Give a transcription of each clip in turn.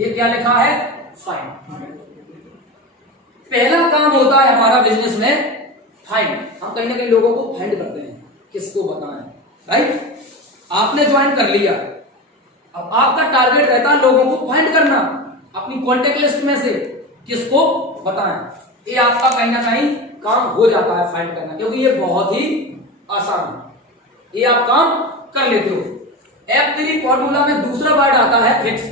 ये क्या लिखा है? फाइंड। पहला काम होता है हमारा बिजनेस में फाइंड। हम कहीं ना कहीं लोगों को फाइंड करते हैं, किसको बताएं, राइट? आपने ज्वाइन कर लिया, अब आपका टारगेट रहता है लोगों को फाइंड करना अपनी कॉन्टेक्ट लिस्ट में से, किसको बताएं। ये आपका कहीं ना कहीं काम हो जाता है फाइंड करना, क्योंकि ये बहुत ही आसान है, ये आप काम कर लेते हो। F3 फॉर्मूला में दूसरा वर्ड आता है फिक्स।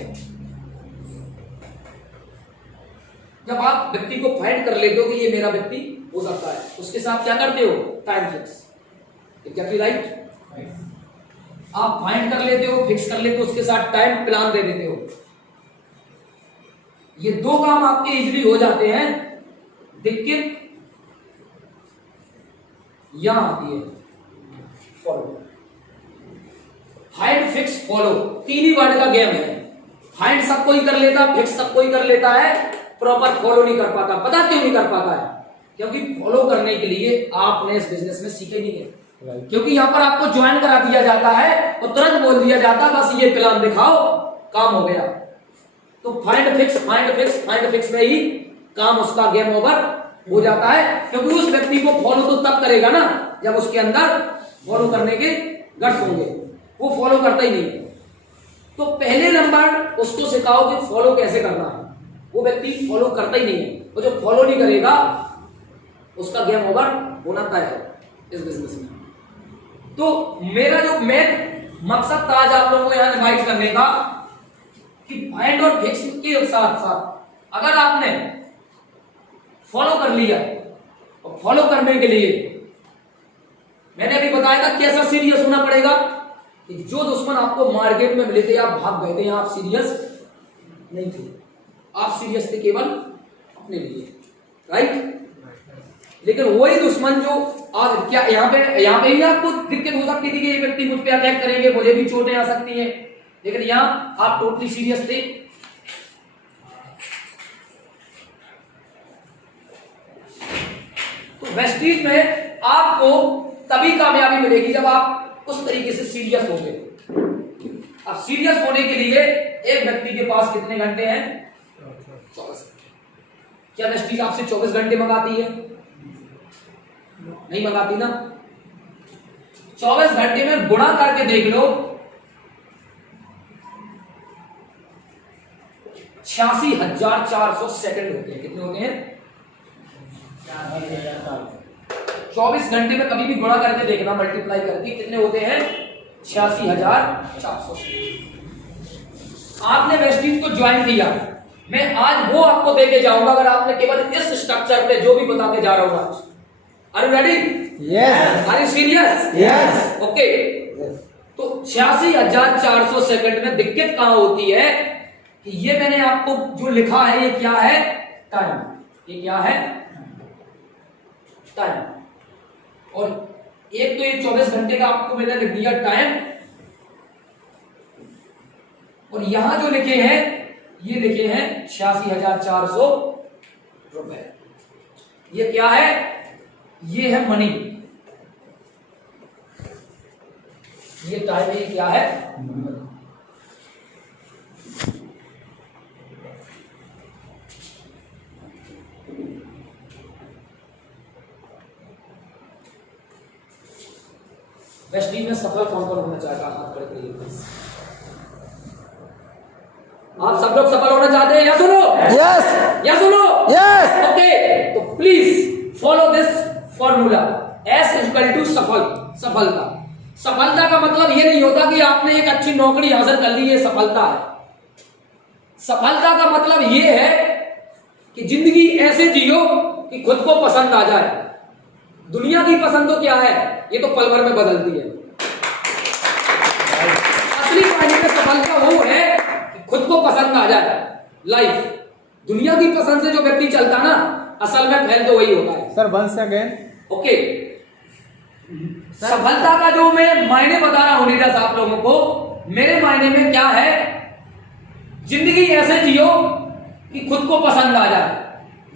जब आप व्यक्ति को फाइंड कर लेते हो कि ये मेरा व्यक्ति हो सकता है, उसके साथ क्या करते हो? Time fix. Exactly right. आप फाइंड कर लेते हो, फिक्स कर लेते हो, उसके साथ टाइम प्लान दे देते हो। ये दो काम आपके इजीली हो जाते हैं। दिक्कत यहां आती है फॉलो। फाइंड, फिक्स, फॉलो, तीन ही वर्ड का गेम है। फाइंड सब कोई कर लेता, फिक्स सब कोई कर लेता है, प्रॉपर फॉलो नहीं कर पाता। पता क्यों नहीं कर पाता है? क्योंकि फॉलो करने के लिए आपने इस बिजनेस में सीखे नहीं है। क्योंकि यहां पर आपको ज्वाइन करा दिया जाता है और तुरंत बोल दिया जाता बस ये प्लान दिखाओ, काम हो गया। तो find fix, find fix, find fix में ही काम उसका गेम ओवर हो जाता है। क्योंकि उस व्यक्ति को फॉलो तो तब करेगा ना जब उसके अंदर फॉलो करने के गट्स होंगे। वो फॉलो करता ही नहीं है। तो पहले नंबर उसको सिखाओ कि फॉलो कैसे करना है। वो व्यक्ति फॉलो करता ही नहीं है, और जो फॉलो नहीं करेगा उसका गेम ओवर होना तय है इस बिजनेस में। तो मेरा जो मेन मकसद था आज आप लोगों को यहां इनवाइट करने का कि फाइंड और फिक्स के साथ साथ अगर आपने फॉलो कर लिया, और फॉलो करने के लिए मैंने अभी बताया था कैसा सीरियस होना पड़ेगा कि जो दुश्मन आपको मार्केट में मिले थे आप भाग गए थे, आप सीरियस नहीं थे, आप सीरियस थे केवल अपने लिए, राइट? लेकिन वही दुश्मन जो आज क्या यहाँ पे ही आपको दिक्कत हो सकती थी कि ये व्यक्ति मुझ पे अटैक करेंगे, मुझे भी चोटें आ सकती हैं, लेकिन यहाँ आप टोटली सीरियस थे। तो वेस्टीज में आपको तभी कामयाबी मिलेगी जब आप उस तरीके से सीरियस होंगे। अब सीरियस होने के लिए एक व्यक्ति के पास कितने घंटे हैं? 24 घंटे। क्या वेस्टीज आपसे 24 घंटे मंगाती है? नहीं मंगाती ना। 24 घंटे में गुणा करके देख लो, 86,400 सेकंड होते हैं। कितने होते हैं? 24 घंटे में कभी भी गुणा करके देखना, मल्टीप्लाई करके कितने होते हैं? 86,400। आपने वेस्टीज को ज्वाइन किया, मैं आज वो आपको देके जाऊंगा अगर आपने केवल इस स्ट्रक्चर पे जो भी बताते जा रहा हूं आज। Are you ready? Yes. Are you serious? Yes. Okay. Yes. तो 86,400 सेकंड में दिक्कत कहां होती है कि ये मैंने आपको जो लिखा है ये क्या है? टाइम। ये क्या है? टाइम। और एक तो ये 24 घंटे का आपको मैंने लिख दिया टाइम, और यहां जो लिखे हैं ये लिखे हैं 86,400 रुपए। ये क्या है? ये है मनी। ये टाइम है, क्या है? वेस्टीज में सफल कौन कौन होना चाहेगा? हाथ खड़े करिए प्लीज। आप सब लोग सफल होना चाहते हैं? या सुनो? Yes. या सुनो? Yes. ओके, तो please follow this formula. S equal to सफलता। सफलता का मतलब ये नहीं होता कि आपने एक अच्छी नौकरी हासिल कर ली, ये सफलता है। सफलता का मतलब ये है कि जिंदगी ऐसे जियो कि खुद को पसंद आ जाए। दुनिया की पसंद तो क्या है, ये तो पल भर में बदलती है। असली मायने में सफलता वो है कि खुद को पसंद आ जाए लाइफ। दुनिया की पसंद से जो व्यक्ति चलता ना, असल में फैल तो वही होता है। Sir, once again. ओके, सफलता का जो मैं मायने बता रहा हूं नीरज आप लोगों को, मेरे मायने में क्या है? जिंदगी ऐसे जियो कि खुद को पसंद आ जाए।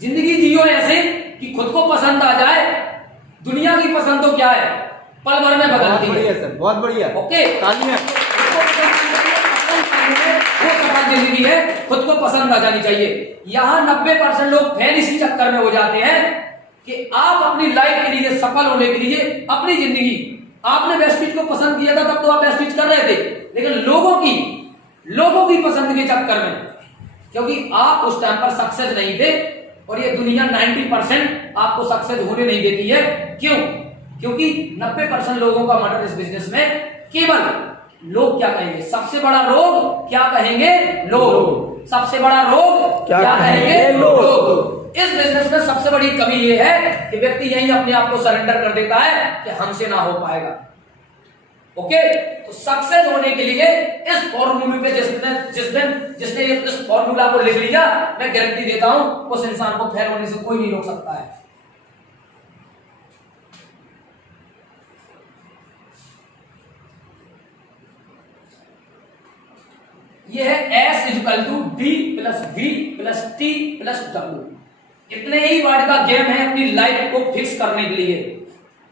जिंदगी जियो ऐसे कि खुद को पसंद आ जाए। दुनिया की पसंद तो क्या है, पल भर में बदलती है। बढ़िया सर, बहुत बढ़िया। ओके, तालियां। वो बेकार जिंदगी है, खुद को पसंद आ जानी चाहिए। यहां 90% लोग फेल इसी चक्कर में हो जाते हैं कि आप अपनी लाइफ के लिए, सफल होने के लिए, अपनी जिंदगी, आपने वेस्टिज को पसंद किया था तब तो आप वेस्टिज कर रहे थे, लेकिन लोगों की पसंद के चक्कर में, क्योंकि आप उस टाइम पर सक्सेस नहीं थे, और ये दुनिया 90% आपको सक्सेस होने नहीं देती है। क्यों? क्योंकि 90% लोगों का मर्डर इस बिजनेस में केवल लोग क्या कहेंगे, सबसे बड़ा रोग क्या कहेंगे, लोग, सबसे बड़ा रोग क्या कहेंगे, लोग। इस बिजनेस में सबसे बड़ी कमी यह है कि व्यक्ति यही अपने आप को सरेंडर कर देता है कि हमसे ना हो पाएगा। ओके, तो सक्सेस होने के लिए इस फॉर्मूले पे जिसने इस फॉर्मूला को लिख लिया, मैं गारंटी देता हूं उस इंसान को फेल होने से कोई नहीं रोक सकता है। ये है S = D + V + T + W। इतने ही वर्ड का गेम है अपनी लाइफ को फिक्स करने के लिए।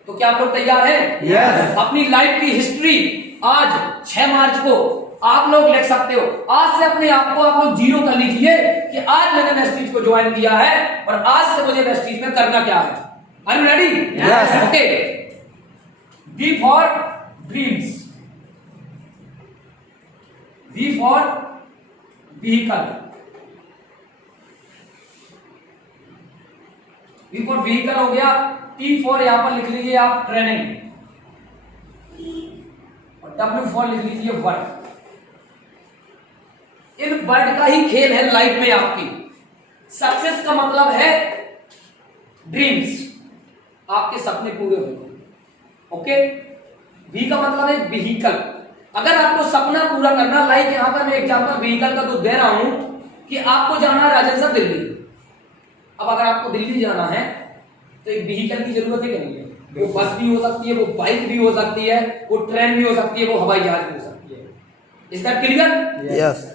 तो क्या आप लोग तैयार हैं? Yes। अपनी लाइफ की हिस्ट्री आज 6 मार्च को आप लोग लिख सकते हो। आज से अपने आप को आप लोग 0 कर लीजिए कि आज मैंने वेस्टिज को ज्वाइन किया है और आज से मुझे वेस्टिज में करना क्या है। Are you ready? Yes। Okay, B for dreams, V for vehicle, V for vehicle हो गया। T फॉर यहां पर लिख लीजिए आप ट्रेनिंग, और W फॉर लिख लीजिए वर्क। इन वर्ड का ही खेल है लाइफ में आपकी। सक्सेस का मतलब है ड्रीम्स, आपके सपने पूरे होंगे। ओके, V का मतलब है व्हीकल। अगर आपको सपना पूरा करना, लाइक यहां पर मैं एग्जांपल व्हीकल का तो दे रहा हूं कि आपको जाना है राजस्थान दिल्ली। अब अगर आपको दिल्ली जाना है तो एक व्हीकल की जरूरत है कि नहीं है? वो बस भी हो सकती है, वो बाइक भी हो सकती है, वो ट्रेन भी हो सकती है, वो हवाई जहाज भी हो सकती है। Is that clear? यस।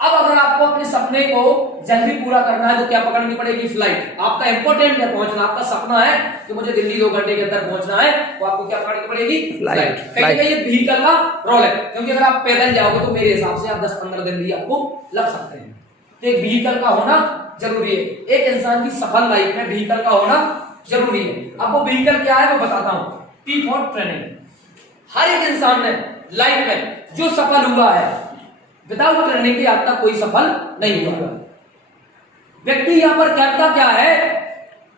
अब अगर आपको अपने सपने को जल्दी पूरा करना है तो क्या पकड़नी पड़ेगी? फ्लाइट। आपका इंपॉर्टेंट है पहुंचना, आपका सपना है कि मुझे दिल्ली 2 घंटे के अंदर पहुंचना है, तो आपको क्या पकड़नी पड़ेगी? फ्लाइट। कहीं ये व्हीकल का रोल है, क्योंकि अगर आप पैदल जाओगे तो मेरे हिसाब से आप 10-15 दिन भी आपको लग सकते हैं। तो एक व्हीकल का होना जरूरी है। एक इंसान की सफल लाइफ में व्हीकल का होना जरूरी है। अब वो व्हीकल क्या है वो बताता हूं। T for training. हर एक इंसान ने लाइफ में जो सफल हुआ है, विदाउट ट्रेनिंग के आज तक कोई सफल नहीं हुआ। व्यक्ति यहां पर करता क्या है,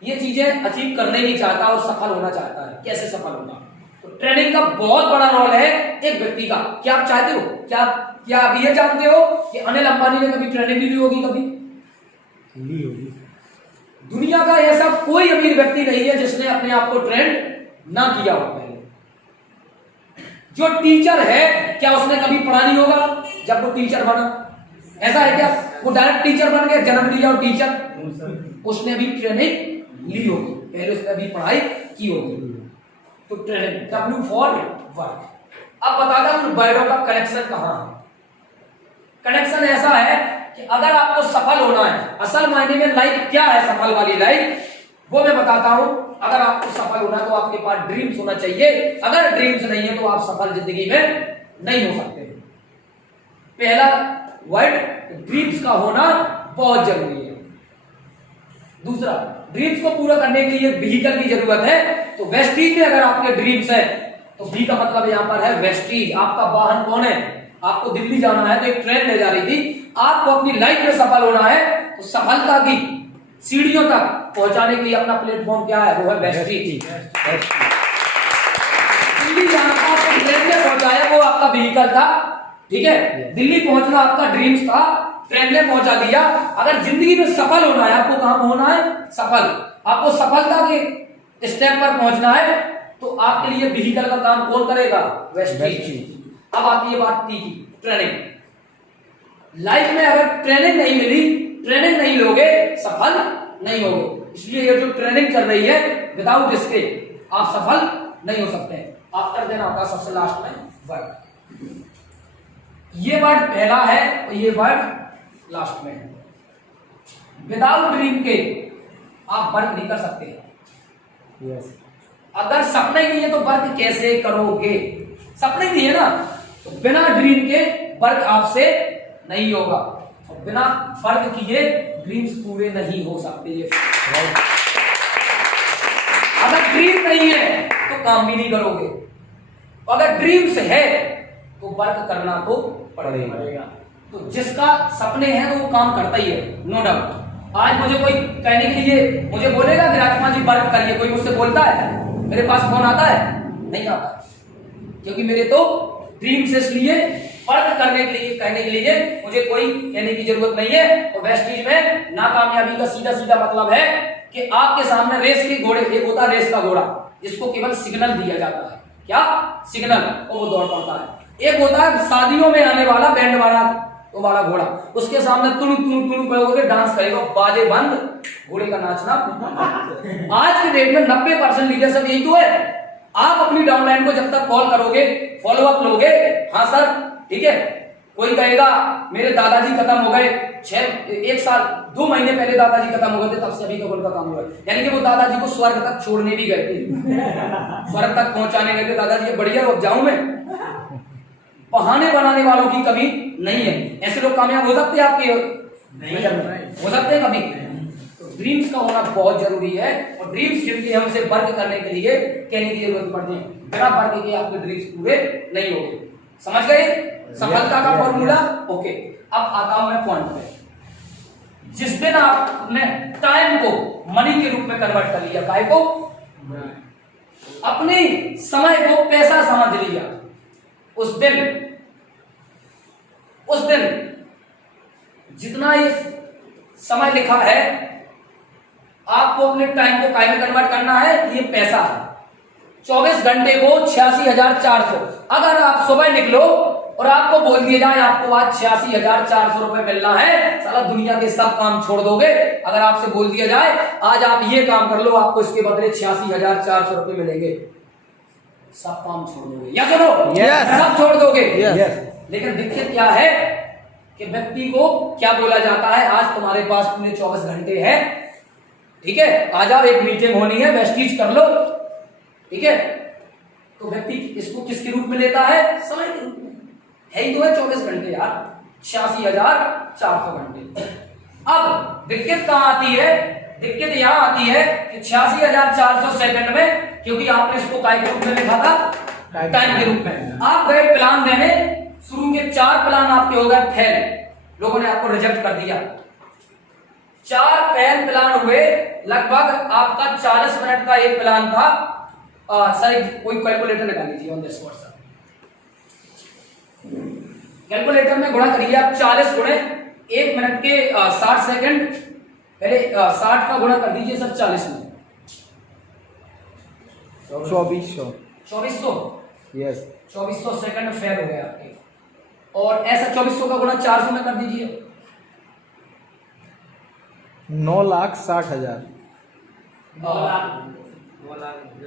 ये चीजें अचीव करने नहीं चाहता और सफल होना चाहता है। कैसे सफल होगा? तो ट्रेनिंग का बहुत बड़ा रोल है एक व्यक्ति का। क्या आप चाहते हो, क्या आप ये जानते हो कि अनिल अंबानी ने कभी ट्रेनिंग ली होगी? कभी ली होगी। दुनिया का ऐसा कोई अमीर व्यक्ति नहीं है जिसने अपने आप को ट्रेंड ना किया हो। पहले जो टीचर है, क्या उसने कभी पढ़ा नहीं होगा जब वो टीचर बना? ऐसा है क्या? वो डायरेक्ट टीचर बन गया, जन्म लिया और टीचर? उसने भी ट्रेनिंग ली होगी, पहले उसने भी पढ़ाई की होगी। तो ट्रेनिंग, W फॉर वर्क। अब बताता हूं वर्डों का कनेक्शन कहां है। कनेक्शन ऐसा है कि अगर आपको सफल होना है, असल मायने में लाइफ क्या है, सफल वाली लाइफ, वो मैं बताता हूं। अगर आपको सफल होना है तो आपके पास ड्रीम्स होना चाहिए। अगर ड्रीम्स नहीं है तो आप सफल जिंदगी में नहीं हो सकते। पहला वर्ड ड्रीम्स का होना बहुत जरूरी है। दूसरा, ड्रीम्स को पूरा करने के लिए व्हीकल की जरूरत है। तो वेस्टीज में अगर आपके ड्रीम्स है तो V का मतलब यहां पर है वेस्टीज। आपका वाहन कौन है? आपको दिल्ली जाना है तो एक ट्रेन ले जा रही थी। आपको अपनी लाइफ में सफल होना है तो सफलता की सीढ़ियों तक पहुंचाने के लिए अपना प्लेटफॉर्म क्या है? वो है वेस्टीज। दिल्ली जाना था, आपको ट्रेन में पहुंचाया, वो आपका व्हीकल था। ठीक है, दिल्ली पहुंचना आपका ड्रीम्स था, ट्रेन ने पहुंचा दिया। अगर जिंदगी में सफल होना है, आपको कहां होना है? सफल। आपको सफलता के स्टेप पर पहुंचना है तो आपके लिए व्हीकल का काम कौन करेगा? वेस्टीज। अब आती है बात T की, ट्रेनिंग। लाइफ में अगर ट्रेनिंग नहीं मिली, ट्रेनिंग नहीं लोगे, सफल नहीं होगे। इसलिए ये जो ट्रेनिंग चल रही है, विदाउट इसके आप सफल नहीं हो सकते। आफ्टर देन आता सबसे लास्ट में वर्ड। ये वर्ड पहला है और ये वर्ड लास्ट में है। विदाउट ड्रीम के आप वर्क नहीं कर सकते। यस। अगर सपना ही नहीं है तो वर्क कैसे करोगे? सपना ही नहीं है ना, तो बिना ड्रीम के वर्क आपसे नहीं होगा। और बिना वर्क किए ड्रीम्स पूरे नहीं हो सकते। ये अगर ड्रीम नहीं है तो काम भी नहीं करोगे, अगर ड्रीम्स है तो वर्क करना तो पड़ेगा। तो जिसका सपने हैं तो वो काम करता ही है, नो डाउट। आज मुझे कोई कहने के लिए मुझे बोलेगा कि राजकुमार जी वर्क करिए, कोई मुझसे बोलता है? मेरे पास फोन आता है? नहीं आता, क्योंकि मेरे तो ड्रीम्स इसलिए वर्क करने के लिए, कहने के लिए मुझे कोई कहने की जरूरत नहीं है। और वेस्टीज में नाकामयाबी का सीधा सीधा मतलब है कि आपके सामने रेस के घोड़े, एक होता है रेस का घोड़ा जिसको केवल सिग्नल दिया जाता है, क्या सिग्नल, और वो दौड़ पड़ता है। एक होता है शादियों में आने वाला बैंड वाला, वो वाला घोड़ा, उसके सामने तुनु तुनु तुनु करोगे, डांस करेगा, बाजे बंद, घोड़े का नाचना। आज के डेट में 90% लीडर सब यही तो है। आप अपनी डाउनलाइन को जब तक कॉल करोगे, फॉलोअप लोगे, हाँ सर ठीक है, कोई कहेगा मेरे दादाजी खत्म हो गए, 1 साल 2 महीने पहले दादाजी खत्म हो गए थे, तब से अभी कबूल का काम हुआ है। यानी कि वो दादाजी को स्वर्ग तक छोड़ने भी गए थे, स्वर्ग तक पहुंचाने गए थे। दादाजी ये बढ़िया अब जाऊं मैं। बहाने बनाने वालों की कमी नहीं है। ऐसे लोग कामयाब हो सकते हैं आपके नजर में, हो सकते हैं कभी। तो ड्रीम्स का होना बहुत जरूरी है, और ड्रीम्स जिनके हमसे वर्क करने के लिए कहने की जरूरत पड़ती है। बिना वर्क के आपके ड्रीम्स पूरे नहीं होंगे। समझ गए सफलता का फॉर्मूला? ओके, अब आता हूं मैं पॉइंट पे। जिस दिन आपने टाइम को मनी के रूप में कन्वर्ट कर लिया, काय को, अपने समय को पैसा समझ लिया, उस दिन जितना ये समय लिखा है आपको अपने टाइम को काय में कन्वर्ट करना है, ये पैसा है। 24 घंटे को 86,400। अगर आप सुबह निकलो और आपको बोल दिया जाए आपको आज 86,400 रुपए मिलना है, साला दुनिया के सब काम छोड़ दोगे। अगर आपसे बोल दिया जाए आज आप ये काम कर लो, आपको इसके बदले 86,400 रुपए मिलेंगे, सब काम छोड़ दोगे, या सुनो yes. सब छोड़ दोगे yes. लेकिन दिक्कत क्या है कि व्यक्ति को क्या बोला जाता है, आज तुम्हारे पास पूरे 24 घंटे हैं, ठीक है, आ जाओ एक मीटिंग होनी है, वेस्टीज कर लो, ठीक है। तो व्यक्ति इसको किसके रूप में लेता है? समय के रूप में। है ही तो है 24 घंटे यार, 86,400 घंटे। अब दिक्कत कहां आती है? दिक्कत यहां आती है कि 86,400 सेकंड में, क्योंकि आपने इसको काय के रूप में लिखा था, टाइम के रूप में। आप गए प्लान देने, शुरू के 4 प्लान आपके हो गए फेल, लोगों ने आपको रिजेक्ट कर दिया। 4 फेल प्लान हुए, लगभग आपका 40 मिनट का एक प्लान था। सर कोई कैलकुलेटर निकाल लीजिए on the spot sir, calculator में गुणा करिए आप 40 गुणे 1 मिनट के 60 सेकंड, पहले 60 का गुणा कर दीजिए सर 40 में, 2400 यस 2400 सेकंड फेल हो गए आपके। और ऐसा 2400 का गुणा 400 में कर दीजिए, 9,60,000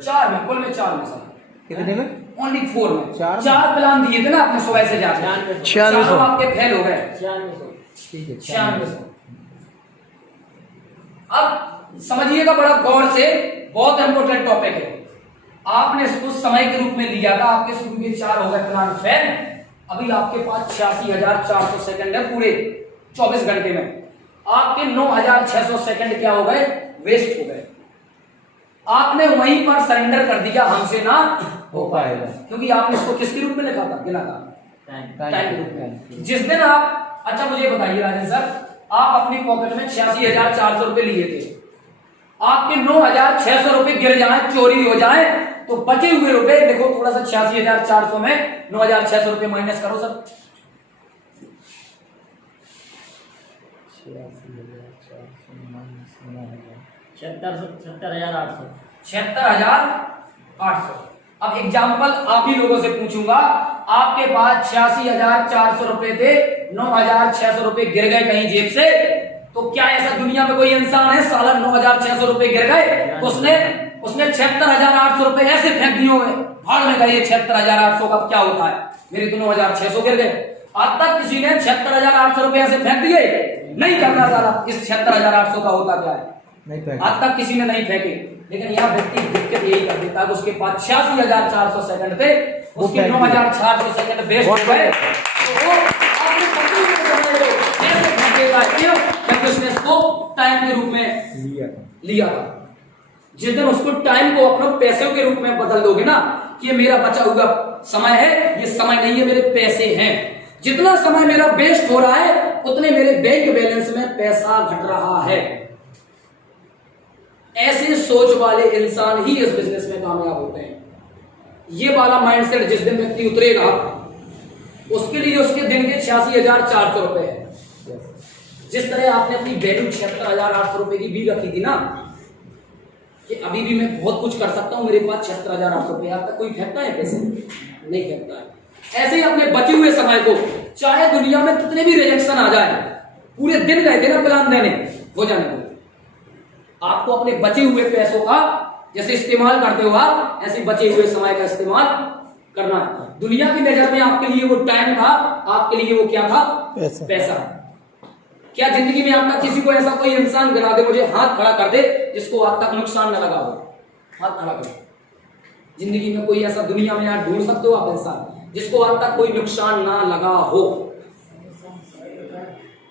4 में, कुल में 4 में सर, कितने में? ओनली 4 में। चार 4 प्लान दिए थे ना आपने सुबह से जाकर, 9600 आपके फेल हो गए, ठीक है 9600। अब समझिएगा बड़ा गौर से, बहुत इंपॉर्टेंट टॉपिक है। आपने इसको समय के रूप में लिया था, आपके शुरू के 4 हो गए प्लान फेल, अभी आपके पास 86,400 सेकंड है पूरे 24 घंटे में। आपके 9,600 सेकंड क्या हो गए? वेस्ट हो गए। आपने वहीं पर सरेंडर कर दिया, हमसे ना हो पाएगा, क्योंकि आपने इसको किसके रूप में लिखा था? गिना था टाइम के रूप में। जिस दिन आप, अच्छा मुझे बताइए राजन सर, आप अपनी पॉकेट में 86,400 रुपए लिए थे, आपके 9,600 रुपए गिर जाए, चोरी हो जाए, तो बचे हुए रुपए देखो थोड़ा सा, 86,400 में 9,600 रुपए माइनस करो सर, 76,800। अब एग्जाम्पल आप ही लोगों से पूछूंगा, आपके पास 86,400 रुपए थे, 9,600 रुपए गिर गए कहीं जेब से, तो क्या ऐसा दुनिया में कोई इंसान है साला 9,600 रुपए गिर गए तो उसने 76,800 रुपए ऐसे फेंक दिए हुए, भाड़ में गए 76,800 का क्या होता है, मेरे तो 9,600 गिर गए। आज तक किसी ने 76,800 रुपए ऐसे फेंक दिए? नहीं करना साला, इस 76,800 का होता क्या है? आज तक किसी ने नहीं फेंके। लेकिन यहाँ व्यक्ति दिक्कत यही कर देता है, उसके पास 86,400 सेकंड थे, उसके 9,400 सेकंड वेस्ट हो गए, तो वो आपने के रूप में लिया था। जिस दिन उसको टाइम को अपने पैसों के रूप में बदल दोगे ना कि ये मेरा बचा हुआ समय है, ये समय नहीं है, मेरे पैसे हैं, जितना समय मेरा वेस्ट हो रहा है उतने मेरे बैंक बैलेंस में पैसा घट रहा है। ऐसे सोच वाले इंसान ही इस बिजनेस में कामयाब होते हैं। ये वाला माइंडसेट जिस दिन व्यक्ति उतरेगा उसके लिए उसके दिन के 86,400 रुपए है। जिस तरह आपने अपनी वैल्यू 76,800 रुपए की भी रखी थी ना कि अभी भी मैं बहुत कुछ कर सकता हूं, मेरे पास 76,800 रुपए, आप तक कोई फेंकता है पैसे? नहीं फेंकता है। ऐसे ही अपने बचे हुए समय को, चाहे दुनिया में कितने भी रिजेक्शन आ जाए, पूरे दिन गए थे ना प्लान देने, हो जाने दो। आपको अपने बचे हुए पैसों का जैसे इस्तेमाल करते हो आप, ऐसे बचे हुए समय का इस्तेमाल करना है। दुनिया की नजर में आपके लिए वो टाइम था, आपके लिए वो क्या था? पैसा। क्या जिंदगी में आप तक किसी को ऐसा कोई इंसान गिरा दे, मुझे हाथ खड़ा कर दे जिसको आज तक नुकसान न लगा हो? हाथ खड़ा करो। जिंदगी में कोई ऐसा दुनिया में आप ढूंढ सकते हो आप इंसान जिसको आज तक कोई नुकसान ना लगा हो?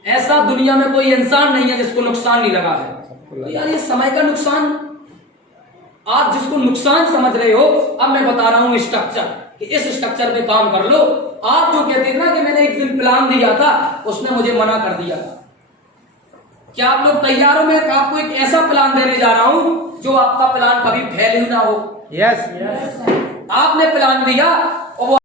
ऐसा दुनिया में कोई इंसान नहीं है जिसको नुकसान नहीं लगा है। तो यार ये समय का नुकसान आप जिसको नुकसान समझ रहे हो, अब मैं बता रहा हूं स्ट्रक्चर कि इस स्ट्रक्चर पे काम कर लो। आप जो कहते थे ना कि मैंने एक दिन प्लान दिया था, उसने मुझे मना कर दिया था। क्या आप लोग तैयार हो? मैं आपको एक ऐसा प्लान देने जा रहा हूं जो आपका प्लान कभी फेल ही ना हो। यस आपने प्लान दिया और वो